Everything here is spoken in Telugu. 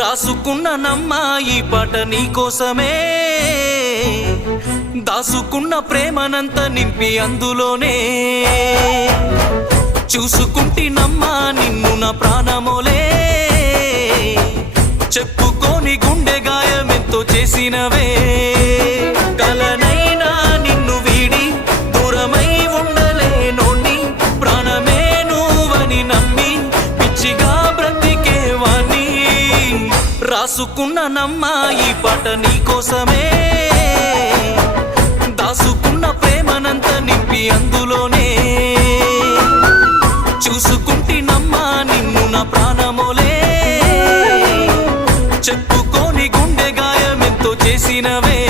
రాసుకున్న నమ్మా ఈ పాట నీకోసమే, దాసుకున్న ప్రేమనంత నింపి అందులోనే, చూసుకుంటినమ్మా నిన్ను నా ప్రాణమోలే, చెప్పుకోని గుండె గాయమెంతో చేసినవే, కలనైనా నిన్ను వీడి దూరమై ఉండలేనోణ్ణి, ప్రాణమే నువ్వని నమ్మి పిచ్చిగా బ్రతికేవాణ్ణి. రాసుకున్న నమ్మా ఈ పాట నీకోసమే, దాసుకున్న ప్రేమనంత నింపి అందులోనే, చూసుకుంటినమ్మా నిన్ను నా ప్రాణమోలే, చెప్పుకోని గుండె గాయమెంతో చేసినవే.